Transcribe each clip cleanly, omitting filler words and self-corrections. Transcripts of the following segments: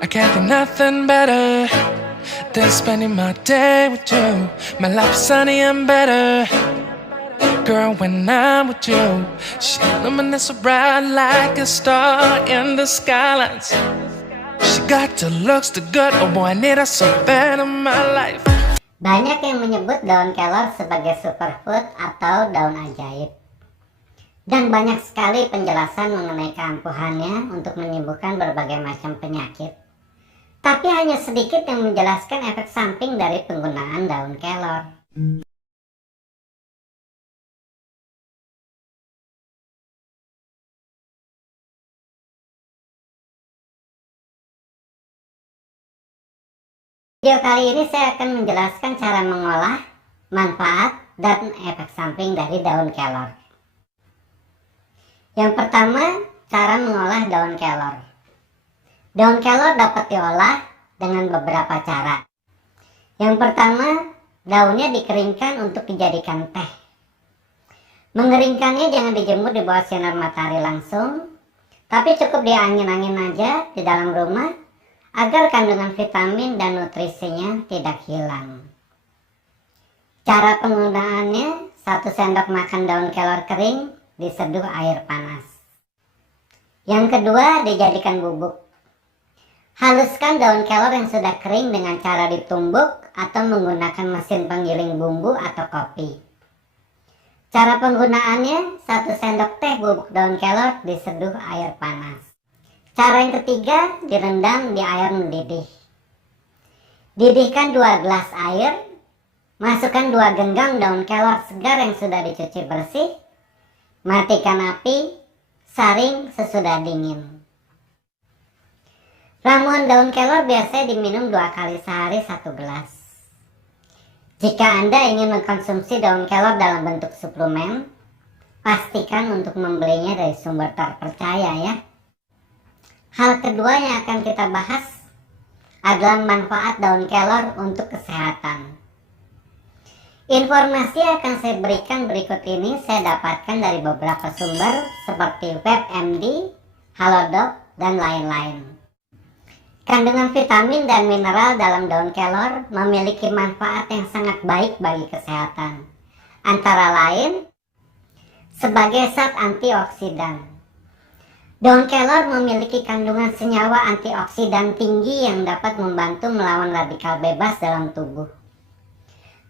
I can't think nothing better than spending my day with you. My life's sunny and better, girl, when I'm with you. She illuminates so bright like a star in the skylines. She got the looks, the good, oh boy, I need her so bad in my life. Banyak yang menyebut daun kelor sebagai superfood atau daun ajaib. Dan banyak sekali penjelasan mengenai keampuhannya untuk menyembuhkan berbagai macam penyakit. Tapi hanya sedikit yang menjelaskan efek samping dari penggunaan daun kelor. Video kali ini saya akan menjelaskan cara mengolah, manfaat, dan efek samping dari daun kelor. Yang pertama, cara mengolah daun kelor. Daun kelor dapat diolah dengan beberapa cara. Yang pertama, daunnya dikeringkan untuk dijadikan teh. Mengeringkannya jangan dijemur di bawah sinar matahari langsung, tapi cukup diangin-angin aja di dalam rumah, agar kandungan vitamin dan nutrisinya tidak hilang. Cara penggunaannya, 1 sendok makan daun kelor kering diseduh air panas. Yang kedua, dijadikan bubuk. Haluskan daun kelor yang sudah kering dengan cara ditumbuk atau menggunakan mesin penggiling bumbu atau kopi. Cara penggunaannya, 1 sendok teh bubuk daun kelor diseduh air panas. Cara yang ketiga, direndam di air mendidih. Didihkan 2 gelas air, masukkan 2 genggam daun kelor segar yang sudah dicuci bersih, matikan api, saring sesudah dingin. Ramuan daun kelor biasanya diminum 2 kali sehari 1 gelas. Jika Anda ingin mengkonsumsi daun kelor dalam bentuk suplemen, pastikan untuk membelinya dari sumber terpercaya ya. Hal kedua yang akan kita bahas adalah manfaat daun kelor untuk kesehatan. Informasi yang akan saya berikan berikut ini saya dapatkan dari beberapa sumber seperti WebMD, Halodoc, dan lain-lain. Kandungan vitamin dan mineral dalam daun kelor memiliki manfaat yang sangat baik bagi kesehatan. Antara lain, sebagai zat antioksidan. Daun kelor memiliki kandungan senyawa antioksidan tinggi yang dapat membantu melawan radikal bebas dalam tubuh.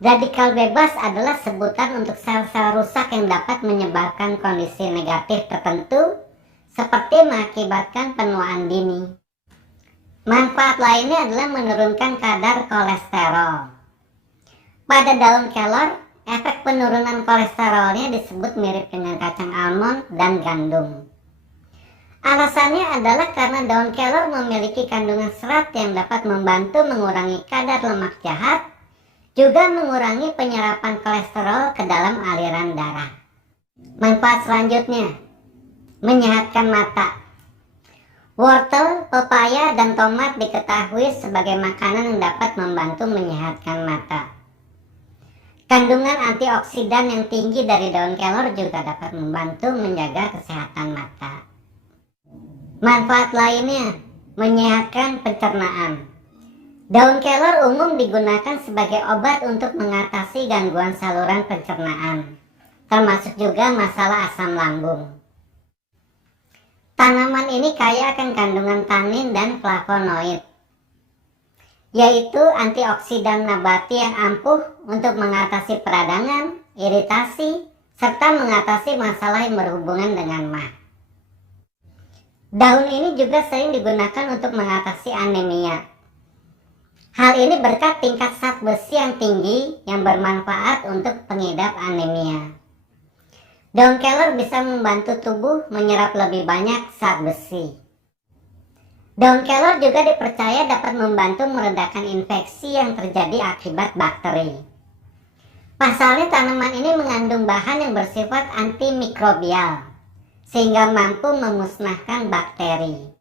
Radikal bebas adalah sebutan untuk sel-sel rusak yang dapat menyebabkan kondisi negatif tertentu, seperti mengakibatkan penuaan dini. Manfaat lainnya adalah menurunkan kadar kolesterol. Pada daun kelor, efek penurunan kolesterolnya disebut mirip dengan kacang almond dan gandum. Alasannya adalah karena daun kelor memiliki kandungan serat yang dapat membantu mengurangi kadar lemak jahat, juga mengurangi penyerapan kolesterol ke dalam aliran darah. Manfaat selanjutnya, menyehatkan mata. Wortel, pepaya, dan tomat diketahui sebagai makanan yang dapat membantu menyehatkan mata. Kandungan antioksidan yang tinggi dari daun kelor juga dapat membantu menjaga kesehatan mata. Manfaat lainnya, menyehatkan pencernaan. Daun kelor umum digunakan sebagai obat untuk mengatasi gangguan saluran pencernaan, termasuk juga masalah asam lambung. Tanaman ini kaya akan kandungan tanin dan flavonoid, yaitu antioksidan nabati yang ampuh untuk mengatasi peradangan, iritasi, serta mengatasi masalah yang berhubungan dengan mah. Daun ini juga sering digunakan untuk mengatasi anemia. Hal ini berkat tingkat zat besi yang tinggi yang bermanfaat untuk pengidap anemia. Daun kelor bisa membantu tubuh menyerap lebih banyak zat besi. Daun kelor juga dipercaya dapat membantu meredakan infeksi yang terjadi akibat bakteri. Pasalnya tanaman ini mengandung bahan yang bersifat antimikrobial, sehingga mampu memusnahkan bakteri.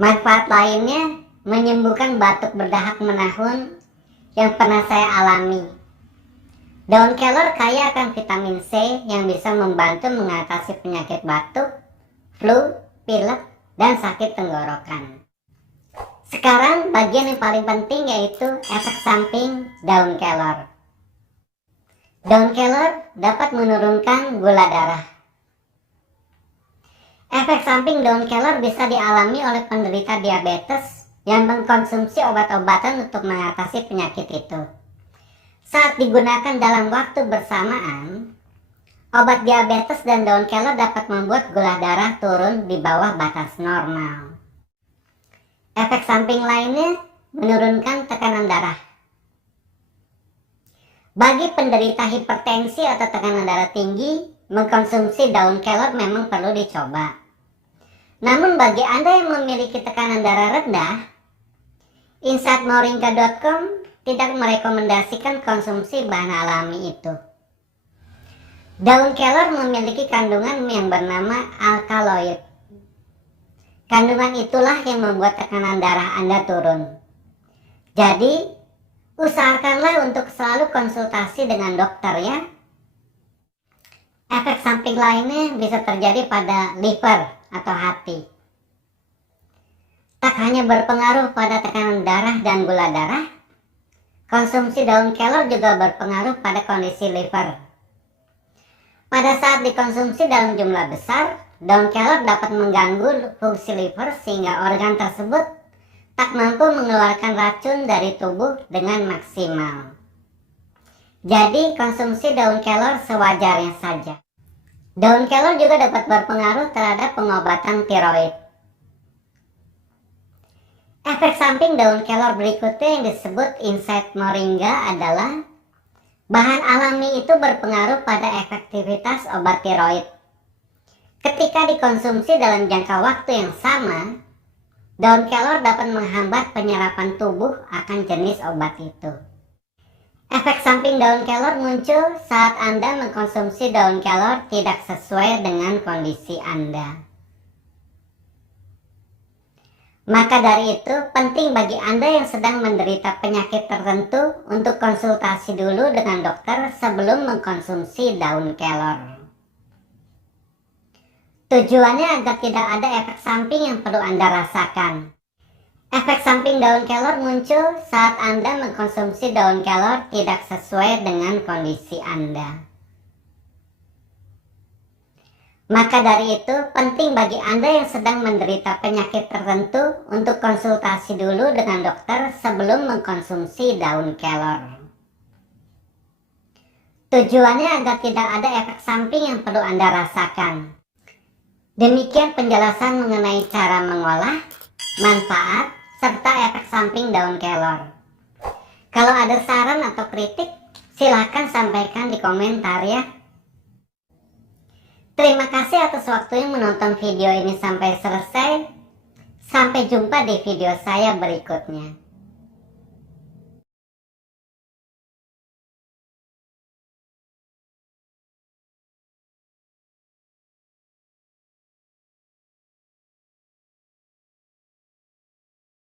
Manfaat lainnya, menyembuhkan batuk berdahak menahun yang pernah saya alami. Daun kelor kaya akan vitamin C yang bisa membantu mengatasi penyakit batuk, flu, pilek, dan sakit tenggorokan. Sekarang bagian yang paling penting yaitu efek samping daun kelor. Daun kelor dapat menurunkan gula darah. Efek samping daun kelor bisa dialami oleh penderita diabetes yang mengkonsumsi obat-obatan untuk mengatasi penyakit itu. Saat digunakan dalam waktu bersamaan, obat diabetes dan daun kelor dapat membuat gula darah turun di bawah batas normal. Efek samping lainnya menurunkan tekanan darah. Bagi penderita hipertensi atau tekanan darah tinggi, mengkonsumsi daun kelor memang perlu dicoba. Namun bagi Anda yang memiliki tekanan darah rendah, insightmoringa.com tidak merekomendasikan konsumsi bahan alami itu. Daun kelor memiliki kandungan yang bernama alkaloid. Kandungan itulah yang membuat tekanan darah Anda turun. Jadi, usahakanlah untuk selalu konsultasi dengan dokter ya. Efek samping lainnya bisa terjadi pada liver atau hati. Tak hanya berpengaruh pada tekanan darah dan gula darah, konsumsi daun kelor juga berpengaruh pada kondisi liver. Pada saat dikonsumsi dalam jumlah besar, daun kelor dapat mengganggu fungsi liver sehingga organ tersebut tak mampu mengeluarkan racun dari tubuh dengan maksimal. Jadi konsumsi daun kelor sewajarnya saja. Daun kelor juga dapat berpengaruh terhadap pengobatan tiroid. Efek samping daun kelor berikutnya yang disebut insight moringa adalah bahan alami itu berpengaruh pada efektivitas obat tiroid. Ketika dikonsumsi dalam jangka waktu yang sama, daun kelor dapat menghambat penyerapan tubuh akan jenis obat itu. Efek samping daun kelor muncul saat Anda mengkonsumsi daun kelor tidak sesuai dengan kondisi Anda. Maka dari itu, penting bagi Anda yang sedang menderita penyakit tertentu untuk konsultasi dulu dengan dokter sebelum mengkonsumsi daun kelor. Tujuannya agar tidak ada efek samping yang perlu Anda rasakan. Efek samping daun kelor muncul saat Anda mengkonsumsi daun kelor tidak sesuai dengan kondisi Anda. Maka dari itu, penting bagi Anda yang sedang menderita penyakit tertentu untuk konsultasi dulu dengan dokter sebelum mengkonsumsi daun kelor. Tujuannya agar tidak ada efek samping yang perlu Anda rasakan. Demikian penjelasan mengenai cara mengolah, manfaat, serta efek samping daun kelor. Kalau ada saran atau kritik, silahkan sampaikan di komentar ya. Terima kasih atas waktunya menonton video ini sampai selesai. Sampai jumpa di video saya berikutnya.